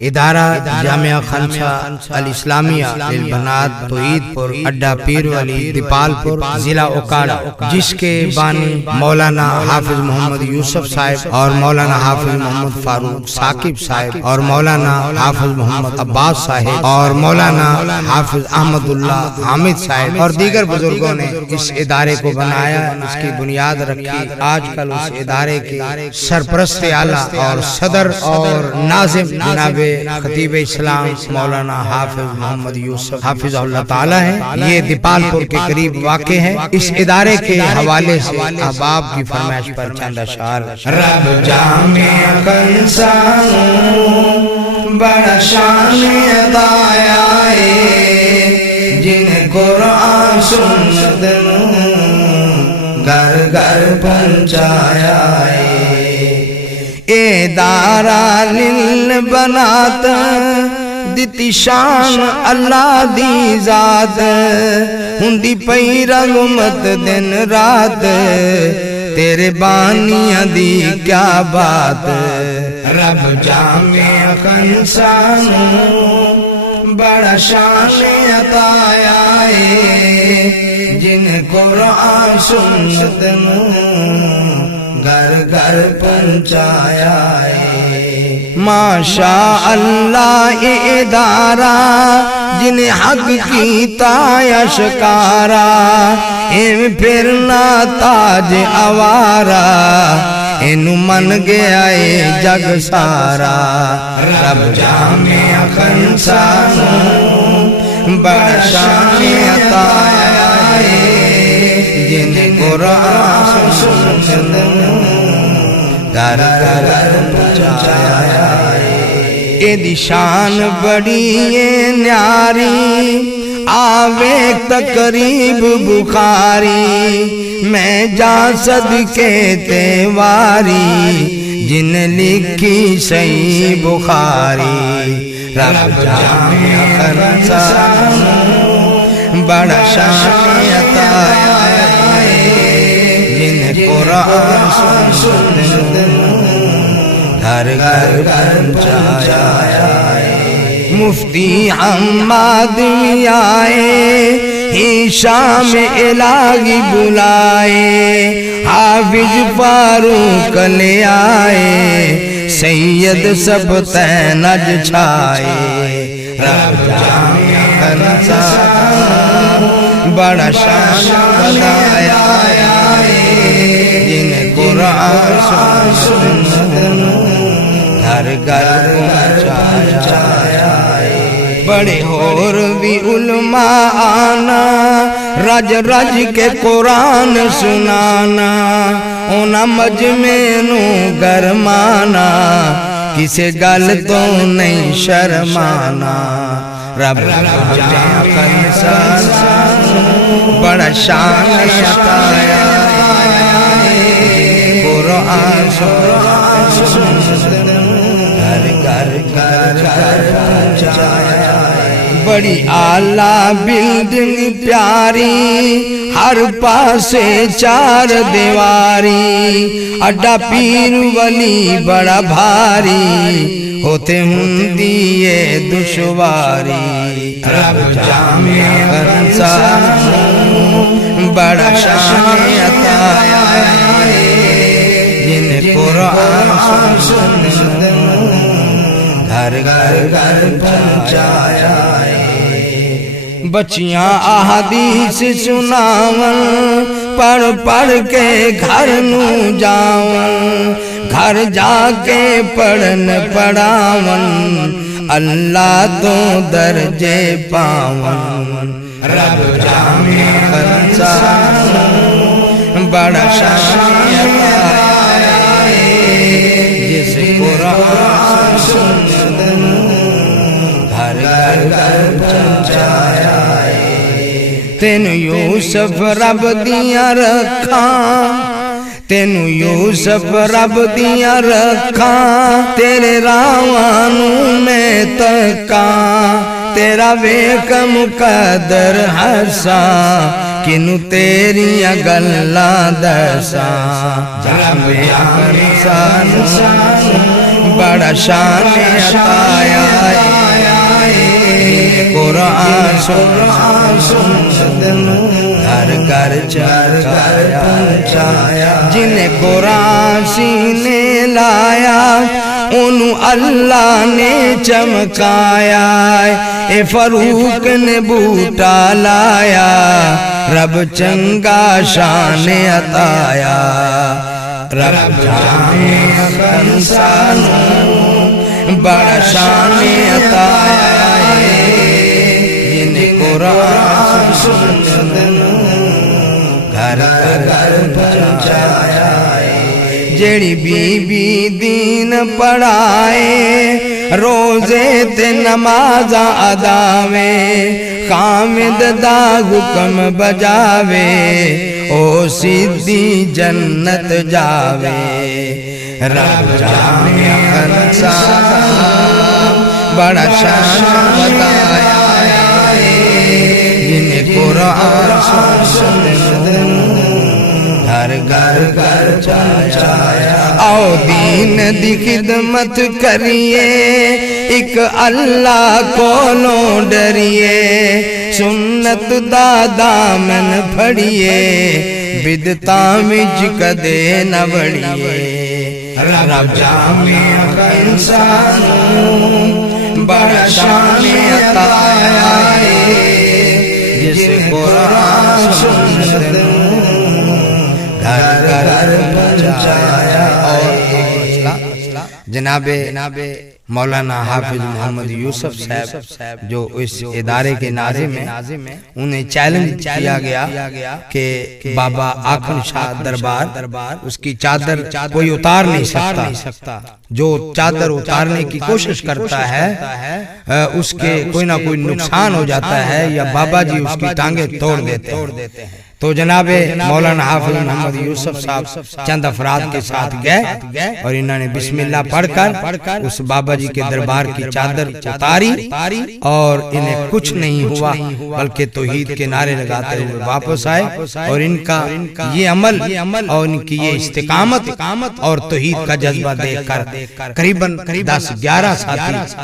ادارہ جامعہ خنسا الاسلامیہ للبنات توحید پور اڈا پیر ولی دیپال پور ضلع اوکاڑا، جس کے بانی مولانا حافظ محمد یوسف صاحب اور مولانا حافظ محمد فاروق ثاقب صاحب اور مولانا حافظ محمد عباس صاحب اور مولانا حافظ احمد اللہ حامد صاحب اور دیگر بزرگوں نے اس ادارے کو بنایا، اس کی بنیاد رکھی۔ آج کل اس ادارے کے سرپرست اعلیٰ اور صدر اور ناظم جناب خطیب اسلام مولانا حافظ محمد یوسف حافظ اللہ تعالی ہے۔ یہ دیپال پور کے قریب واقع ہے۔ اس ادارے کے حوالے سے احباب کی فرمائش پر چند اشعار۔ رب جامع خنسا بڑا شان عطایا ہے، جن قرآن سنت گھر گھر پہنچایا ہے۔ ادارہ للبنات دتی شان اللہ دی ذات، ہندی پئی رغمت دن رات، تیرے بانیاں دی کیا بات۔ رب جامع خنسا بڑا شان عطایا ہے، جن قرآن سنت گھر گھر پہنچایا ہے۔ ماشاء اللہ ادارہ جن حق کی تایش کارا، ایم پھرنا تاج آوارا، اینو من گیا اے جگ سارا۔ رب جامع خنسا بڑا شان عطایا ہے، جن قرآن سنت گھر گھر پہنچایا ہے۔ ایدی شان بڑی نیاری، آوے تقریب بخاری، میں جا صدقے تیواری، جن لکھی صحیح بخاری۔ رب جامع خنسا بڑا شان عطایا ہے، جن قرآن سنت گھر گھر پہنچایا ہے۔ مفتی حماد آئے، ہشام الہی بلائے، حافظ فاروق لے آئے، سید سب تینج چھائے۔ رب جامع خنسا بڑا شان عطایا ہے، جن قرآن سنت گھر گھر پہنچایا ہے۔ بڑے اور بھی علماء آنا، رج رج کے قرآن سنانا، اونا مجمع نو گرمانا، کسے گل تو نہیں شرمانا۔ رب جامع خنسا بڑا شان عطایا ہے، قرآن سنت گھر گھر پہنچایا ہے۔ بڑی اعلیٰ بلڈنگ پیاری، ہر پاسے چار دیواری، اڈا پیر ولی بڑا بھاری، ہوتے ہندی یہ دشواری۔ رب جامع خنسا بڑا شان عطایا ہے، جن قرآن سنت گھر گھر پہنچایا ہے۔ بچیاں احادیث سناون، پڑھ پڑھ کے گھر نو جاون، گھر جا کے پڑھن پڑھاون، اللہ تو درجے پاون۔ رب جامع خنسا بڑا شان عطایا ہے، جس قرآن سنت گھر گھر پہنچایا ہے۔ تینو یوسف رب دیاں رکھاں، تینو یوسف رب دیاں رکھاں، تیرے راوانوں میں تکاں، تیرا ویکھ مقدر ہساں، کنو تیریاں گلاں دساں۔ جامع خنسا بڑا شان عطایا قرآن سن گھر گھر چایا جنہیں قرآن سینے لایا انہوں اللہ نے چمکایا اے فاروق نے بوٹا لایا رب چنگا شان عطایا رب جانے انسانوں بڑا شان عطایا جنہیں قرآن سن گھر گھر پہنچایا جیڑی بی بی دین پڑھائے روزے تے نمازاں اداوے خامد دا حکم بجاوے او سیدھی جنت جاوے رب جانے انسان بڑا شان بتایا جنہیں قرآن سن گھر گھر چایا آؤ دین دی خدمت کریے ایک اللہ کولوں ڈریے سنت دا دامن پھڑیے بدعتاں وچ کدے نہ وڑیے رب جامع انسانوں بڑا شان عطایا جس قرآن سن گھر گھر پہنچایا اور جناب مولانا حافظ محمد یوسف صاحب جو اس ادارے کے ناظم ہیں انہیں چیلنج کیا گیا کہ بابا آخن شاہ دربار اس کی چادر کوئی اتار نہیں سکتا جو چادر اتارنے کی کوشش کرتا ہے اس کے کوئی نہ کوئی نقصان ہو جاتا ہے یا بابا جی اس کی ٹانگیں توڑ دیتے ہیں تو جناب مولانا حافظ محمد یوسف صاحب چند افراد کے ساتھ گئے اور انہوں نے بسم اللہ پڑھ کر اس بابا جی کے دربار کی چادر اتاری اور انہیں کچھ نہیں ہوا بلکہ توحید کے نعرے لگاتے ہوئے واپس آئے اور ان کا یہ عمل اور ان کی یہ استقامت اور توحید کا جذبہ دیکھ کر قریباً 10-11 ساتھی